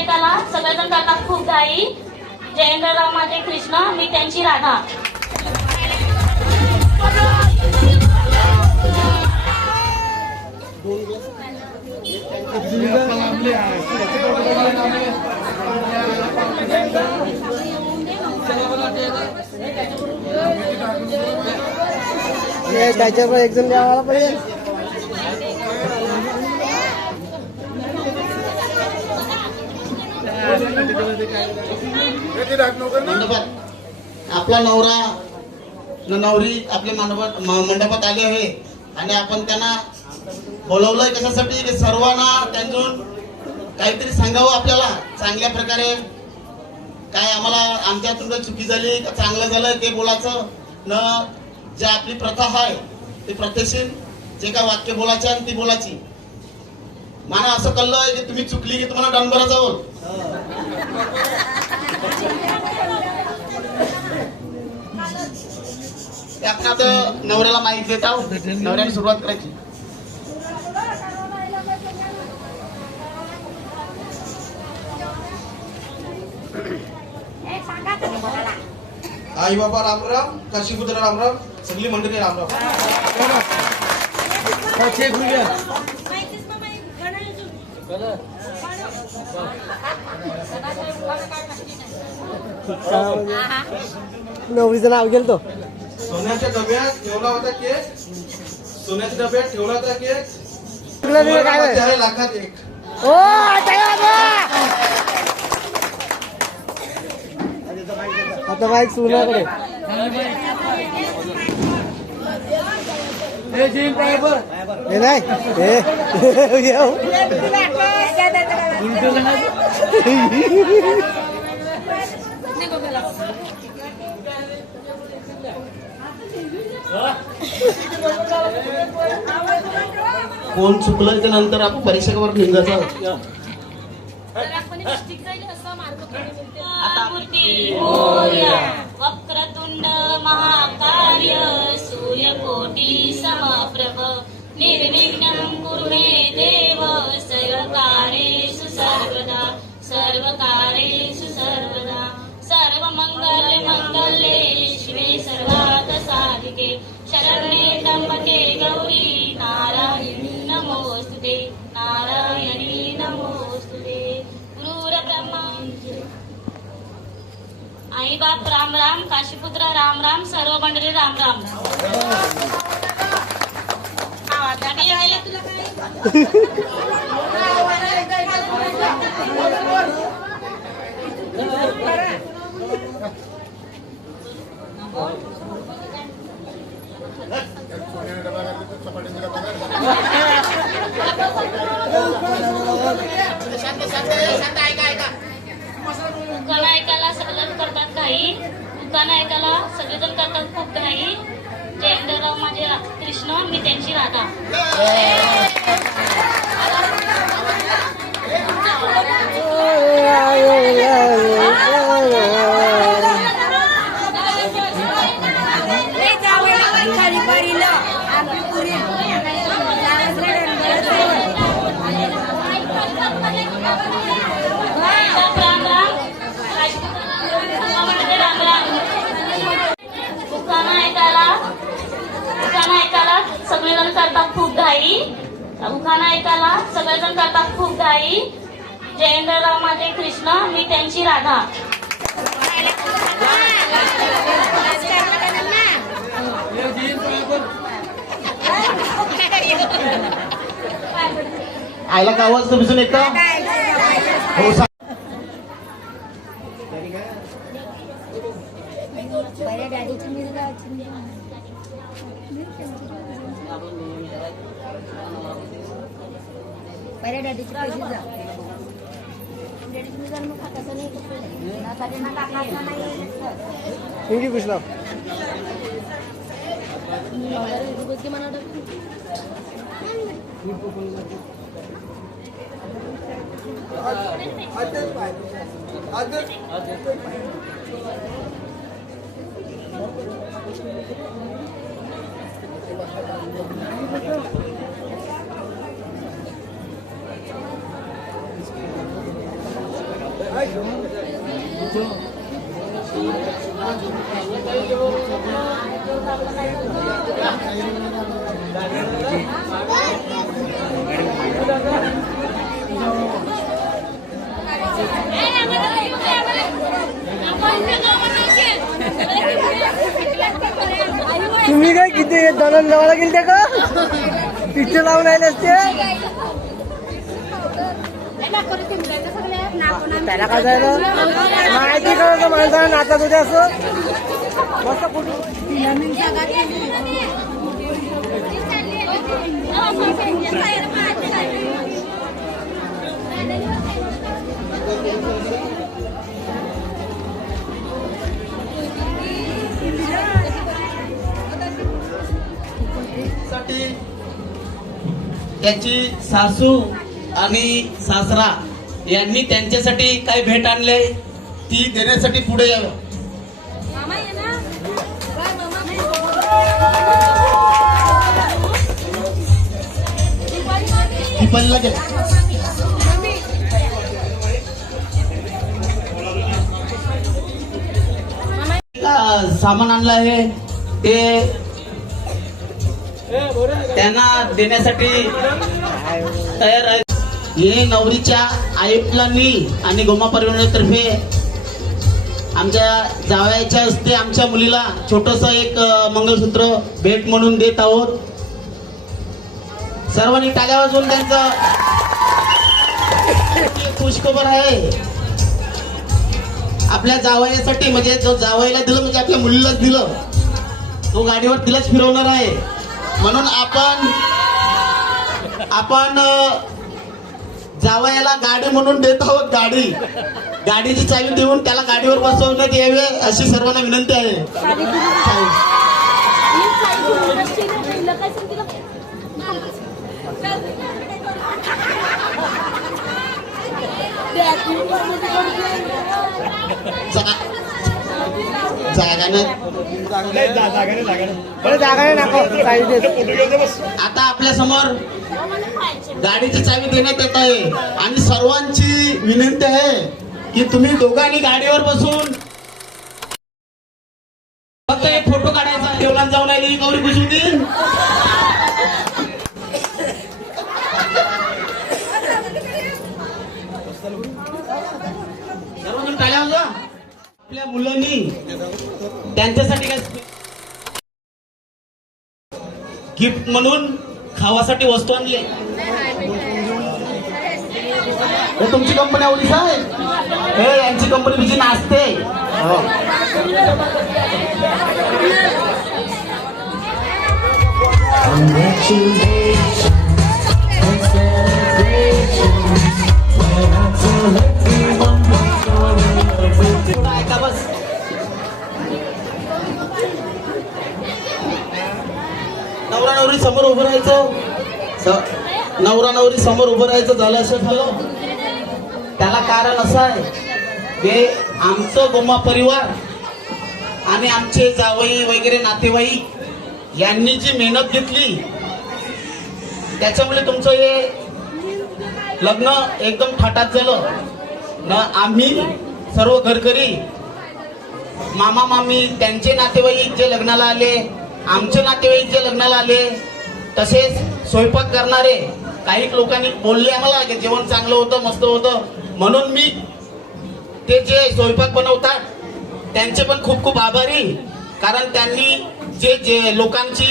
ऐकायला सगळेजण करतात खूप घाई. जयेंद्रराव माझे कृष्ण, मी त्यांची राधा. त्याच्यावर एक जण द्यावाला पाहिजे. आपला नवरा नवरी आपल्या मंडपात आले आहे आणि आपण त्यांना बोलवलंय कशासाठी की सर्वांना त्यांच्यातून काहीतरी सांगावं आपल्याला चांगल्या प्रकारे. काय आम्हाला आमच्यातून चुकी झाली का चांगलं झालं ते बोलायचं न. जे आपली प्रथा आहे ती प्रथेशीर जे काय वाक्य बोलायचे आणि ती बोलायची. मला असं कळलंय की तुम्ही चुकली की तुम्हाला डनबरा जावं. आपण आता नवऱ्याला माहिती देत आहोत. नवऱ्याने सुरुवात करायची. आई बाबा रामराम, काशीपुत्र रामराम, सगळी मंडळी रामराम. नवरीचं नाव गेलं तो. सोन्याच्या डब्यात ठेवला होता केक. सोन्याच्या डब्यात ठेवला होता केक. काय लाखात एक. ओ आता बाईक सोन्याकडे. हे नाही कोण चुकलं त्या नंतर आपण परीक्षेवर निघायचं. वक्रतुंड महाकार्य सूर्यकोटि समप्रभ निर्विघ्नं कुरु मे देव सर्वकार्येषु सर्वदा सर्वकार्येषु सर्वदा. सर्वमंगलमंगल्ये शिवे सर्वार्थ साधिके शरण्ये त्र्यंबके गौरी नारायणी नमोस्तुते नारायणी नमोस्तुते. गुरुर्ब्रह्मा आई बाप राम राम, काशीपुत्र राम राम, सर्व मंडळी राम राम. उखाणा ऐकायला सगळेजण करतात घाई. उखाणा ऐकायला सगळेजण करतात खूप घाई. जयेंद्रराव माझे कृष्ण, मी त्यांची राधा. सगळेजण करतात खूप घाई. उखाणा ऐकायला सगळेजण करतात खूप घाई. जयेंद्रराव माझे कृष्ण, मी त्यांची राधा. आयला का आवाज तुम्ही सुन एकदा हो. पहिल्या डॅडीची पैसे जा. डॅडीची जर मग कसं नाही हिंदी कृष्णा तुम्ही काय किती दलन लावायला गेलते का पिक्चर लावून राहिले असते त्याला काय झालं माहिती करायचं माणसाला नाचत होते असं मस्त साठी त्याची सासू आणि सासरा यांनी त्यांच्यासाठी काय भेट आणले ती देण्यासाठी पुढे यावं. दीपालीला घ्या. सामान आणलं आहे ते त्यांना देण्यासाठी तयार आहे. हे नवरीच्या आईवडिलांनी आणि गोमा परिवारातर्फे आमच्या जावयाच्या हस्ते आमच्या मुलीला छोटस एक मंगळसूत्र भेट म्हणून देत आहोत. सर्वांनी टाळ्या वाजवून त्यांचं खुशखबर आहे. आपल्या जावयासाठी म्हणजे जो जावयाला दिलं म्हणजे आपल्या मुलीलाच दिलं, तो गाडीवर तिलाच फिरवणार आहे. म्हणून आपण जावयाला गाडी म्हणून देत आहोत. गाडीची चावी देऊन त्याला गाडीवर बसवण्यात यावे अशी सर्वांना विनंती आहे. आता आपल्या समोर गाडीची चावी देण्यात येत आहे आणि सर्वांची विनंती आहे की तुम्ही दोघांनी गाडीवर बसून फक्त एक फोटो काढायचा. देवळात जाऊन आली गौरी बसून देईल. सर्वजण टाळ्या वाजवा. आपल्या मुलांनी त्यांच्यासाठी काय गिफ्ट म्हणून खावासाठी वस्तू आणली. हे तुमची कंपनी आवडीच आहे. हे यांची कंपनी बिजी नाचते. ऐका बस. नवरा नवरी समोर उभं राहायचं. नवरा नवरी समोर उभं राहायचं झालं असं झालं. त्याला कारण असं आहे की आमचं गोमा परिवार आणि आमचे जावई वगैरे नातेवाईक यांनी जी मेहनत घेतली त्याच्यामुळे तुमचं हे लग्न एकदम थाटात झालं ना. आम्ही सर्व घरकरी मामा मामी त्यांचे नातेवाईक जे लग्नाला आले, आमचे नातेवाईक जे लग्नाला आले, तसेच स्वयंपाक करणारे काही लोकांनी बोलले आम्हाला की जेवण चांगलं होतं, मस्त होतं. म्हणून मी ते जे स्वयंपाक बनवतात त्यांचे पण खूप खूप आभारी. कारण त्यांनी जे लोकांची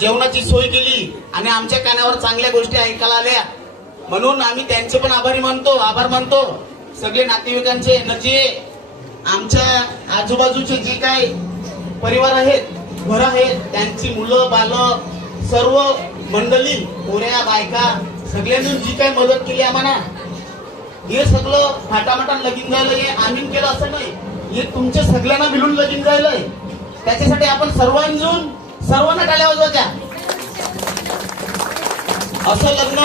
जेवणाची सोय केली आणि आमच्या कानावर चांगल्या गोष्टी ऐकायला आल्या, म्हणून आम्ही त्यांचे पण आभार मानतो. सगळे नातेवाईकांचे जे आमच्या आजूबाजूचे जे काही परिवार आहेत, घर आहेत, त्यांची मुलं बालं सर्व मंडळी, पोऱ्या बायका सगळ्यांनी जी काही मदत केली आम्हाला, हे सगळं फाटामाटान लगीन झालं. हे आम्ही केलं असं नाही, हे तुमच्या सगळ्यांना मिळून लगीन झालंय. त्याच्यासाठी आपण सर्वांना टाळ्या वाजवायच्या. असं लग्न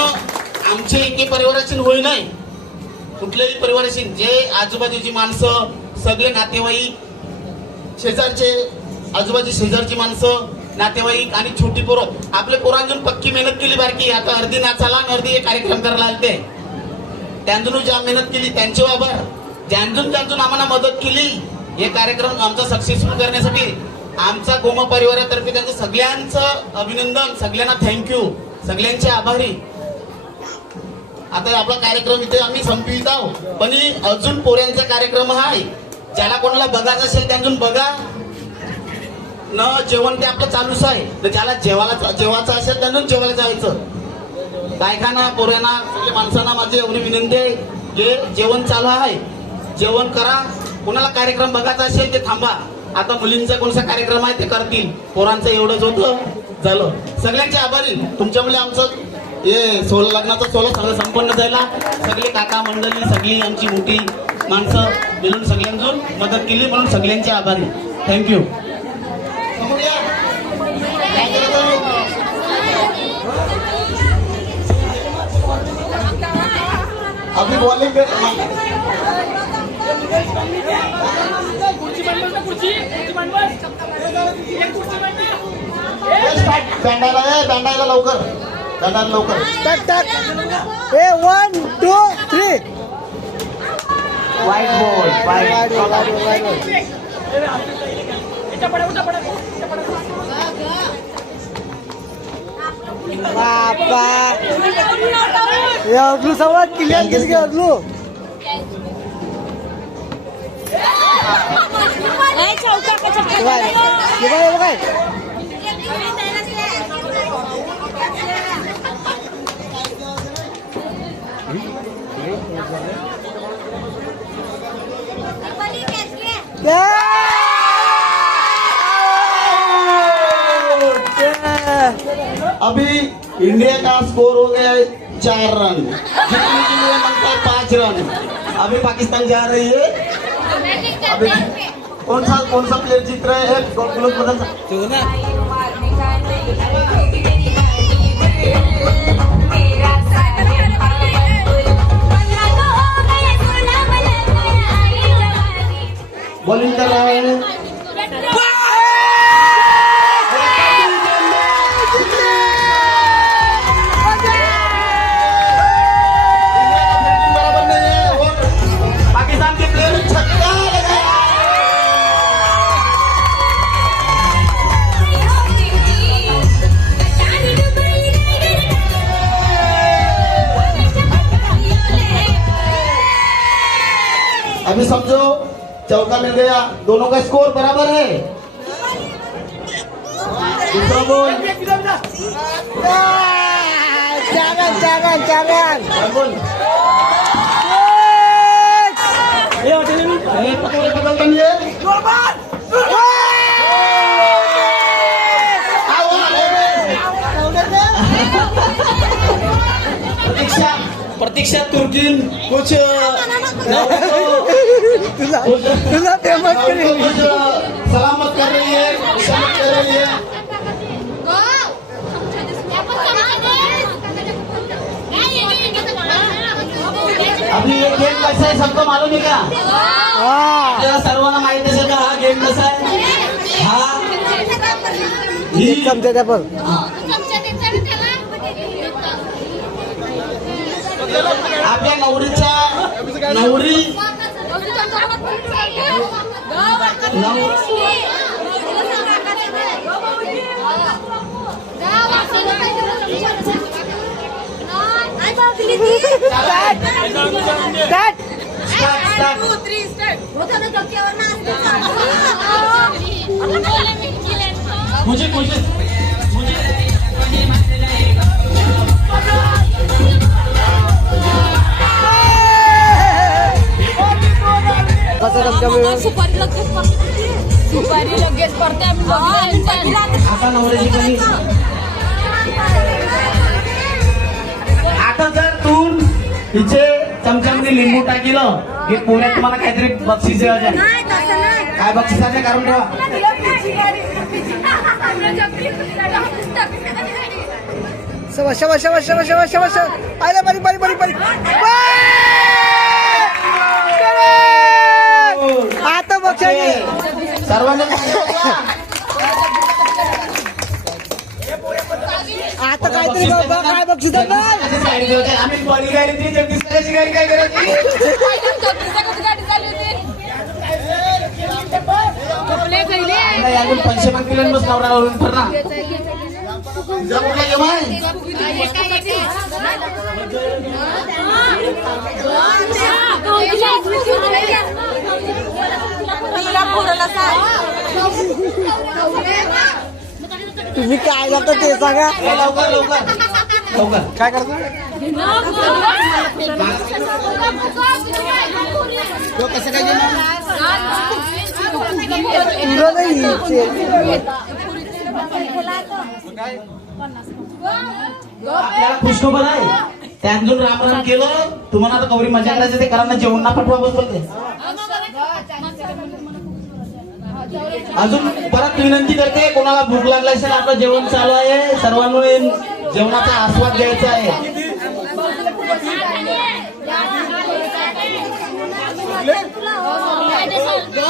आमचे एके परिवाराची होई नाही, कुठल्याही परिवाराची. जे आजूबाजूची माणसं सगळे नातेवाईक, शेजारचे आजूबाजू शेजारची माणसं नातेवाईक आणि छोटी पोरं, आपले पोरांजून पक्की मेहनत केली बारकी. आता अर्धी नाचाला आणि अर्धी कार्यक्रम करायला आलते. त्यांजून ज्या मेहनत केली त्यांचे आभार. ज्यांजून आम्हाला मदत केली हे कार्यक्रम आमचा सक्सेसफुल करण्यासाठी, आमचा गोमा परिवारातर्फे त्यांचं सगळ्यांचं अभिनंदन, सगळ्यांना थँक्यू, सगळ्यांचे आभारी. आता आपला कार्यक्रम इथे आम्ही संपवित आहोत, पण अजून पोऱ्यांचा कार्यक्रम आहे. ज्याला कोणाला बघायचं असेल त्यांतून बघा. न जेवण ते आपलं चालूच आहे. तर ज्याला जेवायचं असेल त्यांना जेवायला जायचं. बायकांना, पोऱ्यांना, सगळ्या माणसांना माझी एवढी विनंती आहे की जेवण चालू आहे, जेवण करा. कोणाला कार्यक्रम बघायचा असेल ते थांबा. आता मुलींचा कोणता कार्यक्रम आहे ते करतील. पोरांचं एवढंच होतं, झालं. सगळ्यांचे आभारी. तुमच्यामुळे आमचं हे लग्नाचं सोहळा सगळं संपन्न झाला. सगळे काका मंडळी, सगळी आमची मोठी माणसं मिळून सगळ्यांना मदत केली, म्हणून सगळ्यांचे आभारी. थँक्यू. अभी बॉलिंग बँडायला लवकर, बँडायला लवकर. टाक टाक. ए 1 2 3. वाईट बॉल, वाईट. बापा हे अडलू सवाद क्लिअर केली की अडलू. बघाय अभी इंडिया का स्कोर हो गया है 4 रन, जीतने के लिए बनता है 5 रन. अभी पाकिस्तान जा रही है. अभी कौन सा प्लेयर जीत रहे हैं? लोग बदल बॉलिंग कर रहा है. अभी समझो चौका मिल गया, दोनों का स्कोर बराबर है. दूसरा बॉल. चागन. बॉल पकड़े बदलता नहीं है. प्रतीक्षा तुर्कीन कुछ तुला फेमस करेल. सलामत कर रही है, सलामत कर रही है. अभी ये गेम कैसा है सबको मालूम है क्या? आपल्याला सर्वांना माहित असेल का हा गेम कसा आहे? हा ही चमचा पण आपल्या नवरी मुझे सुपारी लगेच पडते. आता नवऱ्याची कमी. आता जर तू तिचे चमच्यामध्ये लिंबू टाकीलं हे पुण्यात तुम्हाला काहीतरी बक्षीस द्यायचं. काय बक्षिसाचे कारण ठेवा. शबाश. आयला बारी. आता बघ सर्वांना आता काहीतरी बाबा काय बक्षीस आम्ही बरी गाडी जगदीश काय करायची. बायकून पैसे मागतील आणि बस नवऱ्यावरून फिरणार. तुझा कुठला गेम आहे? तुम्ही काय जाता ते सांगा. ए, लवकर लवकर लवकर. काय करता? तो कसं काय गेम? तुला नाही आपल्याला खुशखबर आहे. त्यांतून राम राम केलं. तुम्हाला आता गौरी मजा करायचं ते करा, जेवण ना पटवा बस बोलते. अजून परत विनंती करते, कोणाला भूक लागली असेल आपलं जेवण चालू आहे, सर्वांनी जेवणाचा आस्वाद घ्यायचा आहे.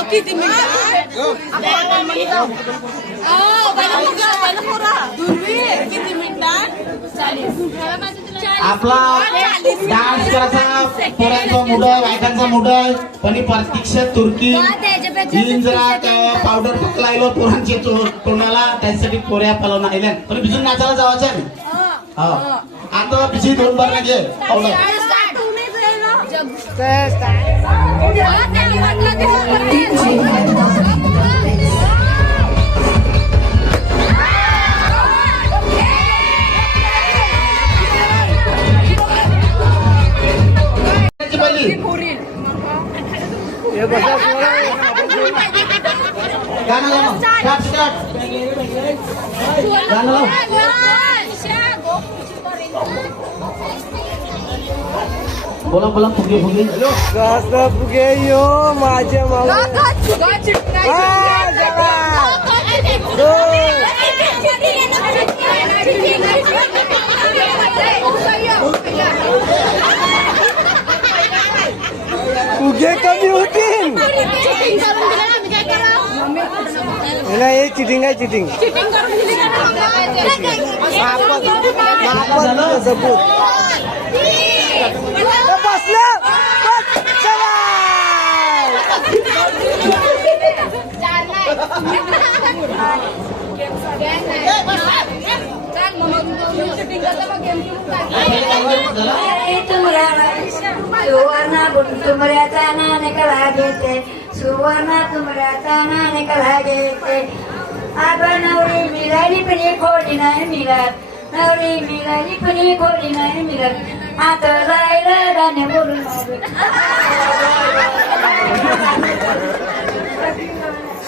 किती आपला डान्स करायचा पोरांचा मूड आहे, बायकांचा मूड आहे, पण ही प्रत्यक्ष तुर्की जरा पावडर पकलायलो पोरांचे तोंडाला, त्यासाठी पोऱ्या पलवून आल्या पण भिजून नाचायला जावायचं आहे. आता बिजी 2 बार घे पावडर. गाणं लाव. Start start. गाणं लाव. बोला बोला फुगे फुगे. कसं फुगे यो माझ्या मामा. फुगे कमी होतील. हे चिटिंग आहे चिटिंग. बसलं. सुवर्ण तुमऱ्याचा नानकला घेते, सुवर्ण तुमऱ्याचा नानकला घेते. आपण नवरी मिळाली पण खोडी नाही मिळत, नवरी मिळाली पण खोडी नाही मिळत. आता राहिलं गाणे बोलून.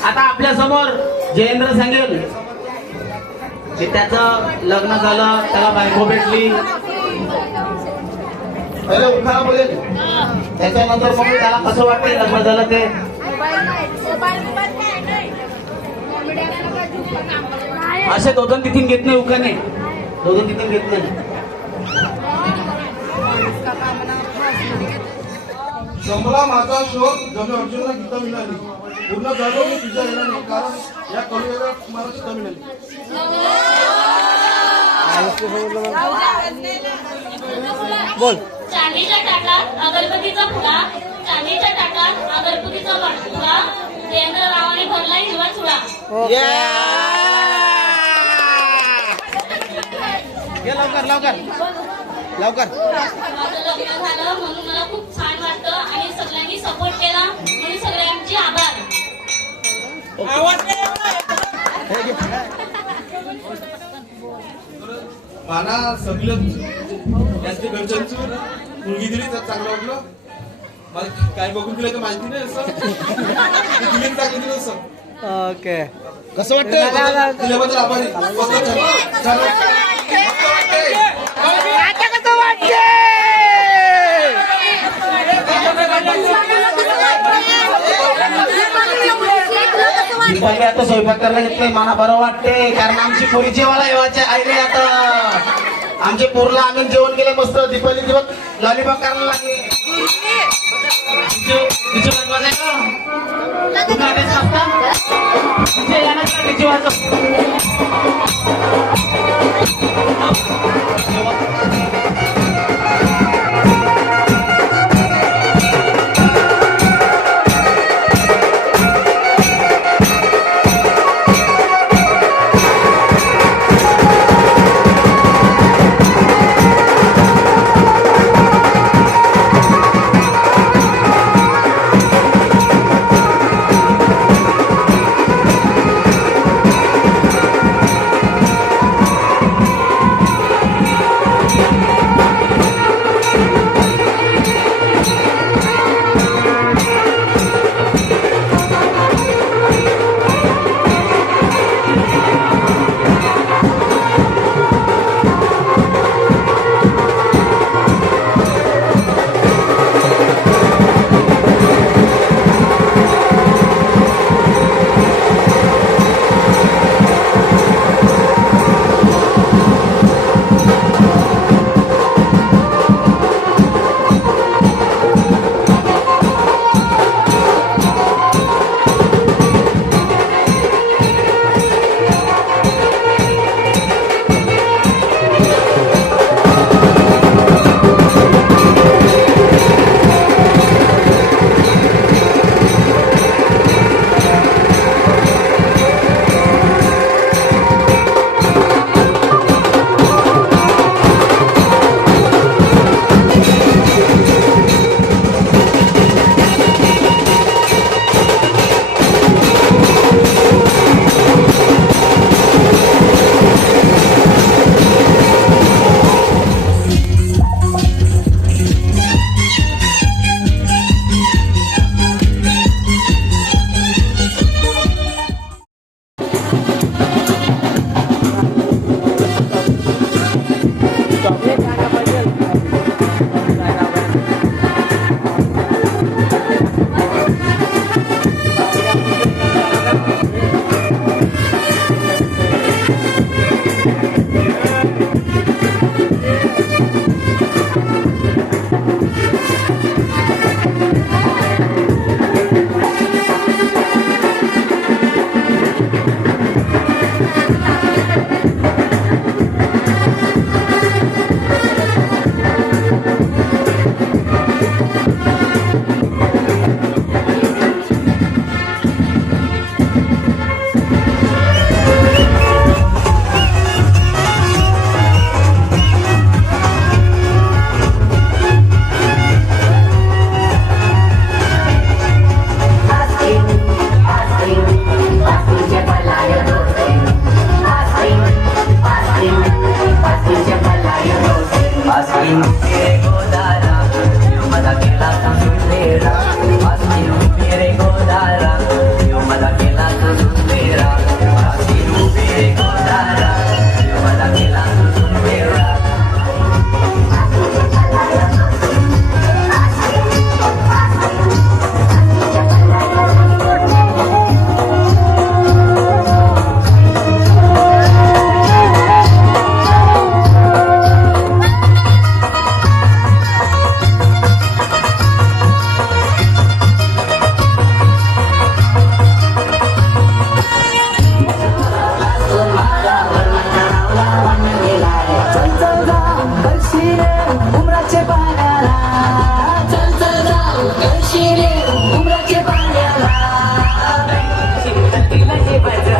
आता आपल्या समोर जयेंद्र सांगेल की त्याचं लग्न झालं, त्याला बायको भेटली. पहिले उखाणा बोलेल, त्याच्यानंतर मग त्याला कसं वाटतंय लग्न झालं ते. असे 2-3 घेत नाही उखाणे, 2-3 घेत नाही. संपला माझा शोक, जमी अर्जुनला गीता मिळाली. पूर्ण झालो मी तुझ्या येणार नाही, कारण या कवितेला मला गीता मिळाली. बोल. चांदीच्या ताटात अगरबत्तीचा फुला, चांदीच्या ताटात अगरबत्तीचा फुला, जयेंद्ररावांनी भरला हिरवा चुडा. लवकर लवकर लवकर. माझं लग्न झालं म्हणून मला खूप छान वाटतं आणि सगळ्यांनी सपोर्ट केला म्हणून सगळ्यांचे आभार. मला सगळं त्यांच्या घरच्यांची मुलगी दिली तर चांगलं वाटलं. मला काय बघून दिलं तर माहिती नाही असं दिली चांगलं दिलं असं. ओके. कसं वाटतं दिल्याबद्दल आभारी. आता कसं वाटते? दीपाली आता स्वयंपाक करायला घेतलंय. मला बरं वाटते कारण आमची पोरी जेवायला येवायचे आले. आता आमच्या पोरला आम्ही जेवण केलं मस्त. दीपाली जेवण लॉलीपॉप करायला लागले. ये उमराच्या पाण्याला तिला जेवायचं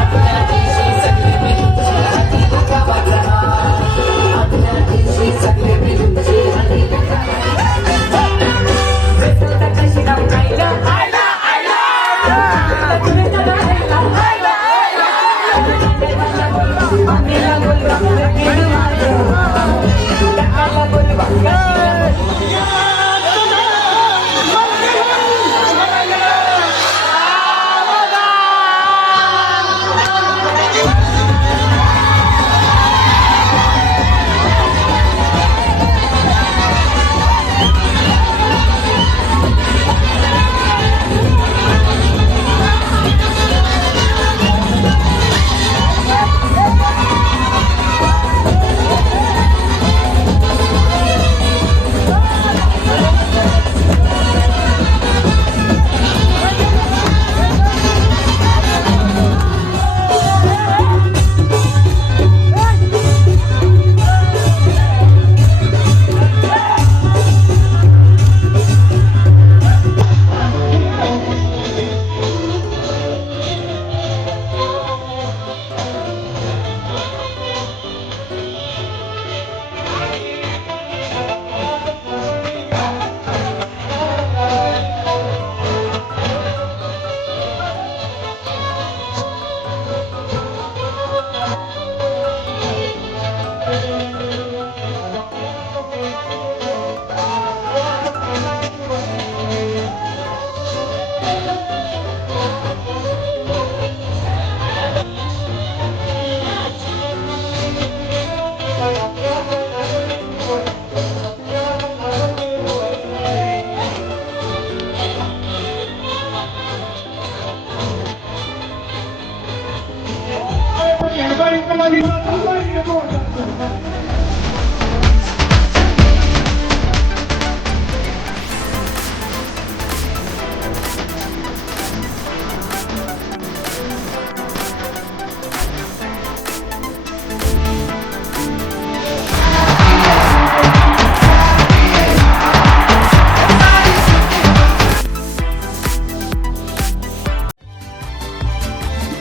आपल्या देशी सगळे मिळूनचे हाती गावाचा आपल्या देशी सगळे मिळूनचे हाती गावाचा कशी नाव खायला आयला आयला तुम्ही तर आयला आयला आम्हीला बोलवा गेलो माझं टाकाला बोलवा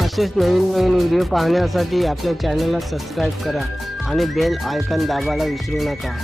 असेच नवीन नवीन व्हिडिओ पाहण्यासाठी आपल्या चॅनलला सबस्क्राईब करा आणि बेल आयकॉन दाबायला विसरू नका.